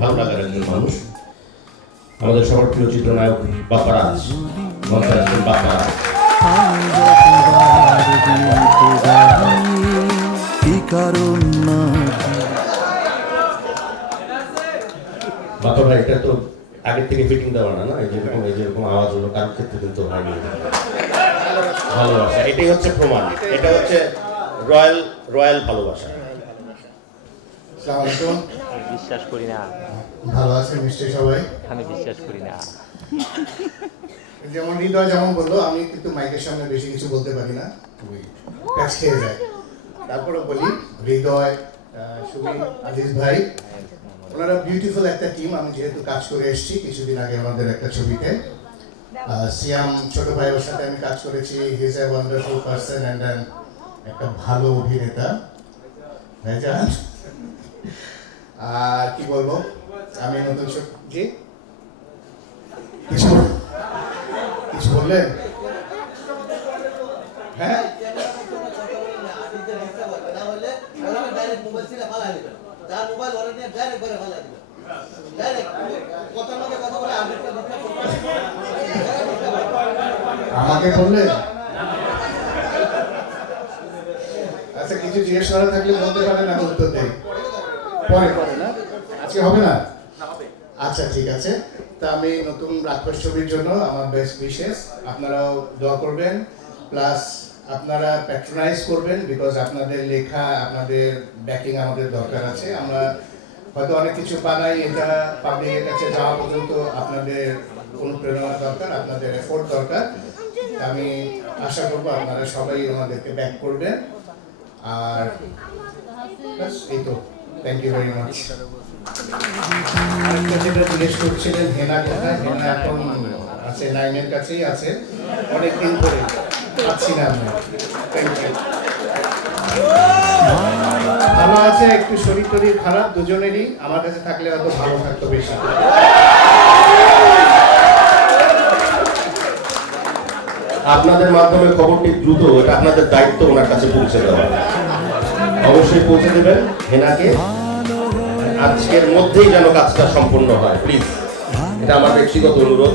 ভালো লাগার একজন মানুষ। আমাদের সবার প্রিয় চিত্রনায়ক কারণ না? বাপ্পা এটা তো আগের থেকে ফিটিং দেওয়া না না? এই যেরকম এই যেরকম আওয়াজ হলো কারোর ক্ষেত্রে কিন্তু হয়নি। ভালোবাসা এটাই হচ্ছে প্রমাণ। এটা হচ্ছে রয়্যাল রয়্যাল ভালোবাসা। আমি বিশ্বাস করি না। ভালো আছেন নিশ্চয়ই সবাই? আমি বিশ্বাস করি না। যেমন হৃদয় যেমন বলল আমি কিন্তু মাইকের সামনে বেশি কিছু বলতে পারি না। ওই প্যাচ খেয়ে যায়। তারপরে বলি হৃদয় সুমি আজিজ ভাই ওনারা বিউটিফুল একটা টিম আমি যেহেতু কাজ করে এসেছি কিছুদিন আগে আমাদের একটা ছবিতে। সিয়াম ছোট ভাইয়ের সাথে আমি কাজ করেছি। He's a wonderful person and একটা ভালো অভিনেতা। ভাইজান আর কি বলব? আমি নতুন জি? কিছু কিছু বললেন? হ্যাঁ? আমাকে বললেন আচ্ছা কিছু জিজ্ঞেস করা থাকলে বলতে পারেন আমি উত্তর দেই পরে পরে না। আজকে হবে না? আচ্ছা ঠিক আছে। তা আমি নতুন রাক্ষস ছবির জন্য আমার বেস্ট বিশেষ আপনারাও দোয়া করবেন। প্লাস আপনারা প্যাট্রোনাইজ করবেন বিকজ আপনাদের লেখা আপনাদের ব্যাকিং আমাদের দরকার আছে। আমরা হয়তো অনেক কিছু বানাই এটা পাবলিকের কাছে যাওয়া পর্যন্ত আপনাদের অনুপ্রেরণা দরকার আপনাদের এফোর্ট দরকার। আমি আশা করব আপনারা সবাই আমাদেরকে ব্যাক করবেন। আর এই তো। থ্যাংক ইউ ভেরি মাচ আরেকটা যেটা জিজ্ঞেস করছিলেন হেনা কোথায়? হেনা এখন আছে নাইনের কাছেই আছে। অনেকদিন ধরে পাচ্ছি না আমরা। থ্যাংক ইউ ভালো আছে একটু শরীর টরীর খারাপ দুজনেরই। আমার কাছে থাকলে হয়তো ভালো থাকতো বেশি। আপনাদের মাধ্যমে খবরটি দ্রুত এটা আপনাদের দায়িত্ব ওনার কাছে পৌঁছে দেওয়া। অবশ্যই পৌঁছে দেবেন হেনাকে। আজকের মধ্যেই যেন কাজটা সম্পূর্ণ হয় প্লিজ এটা আমার ব্যক্তিগত অনুরোধ।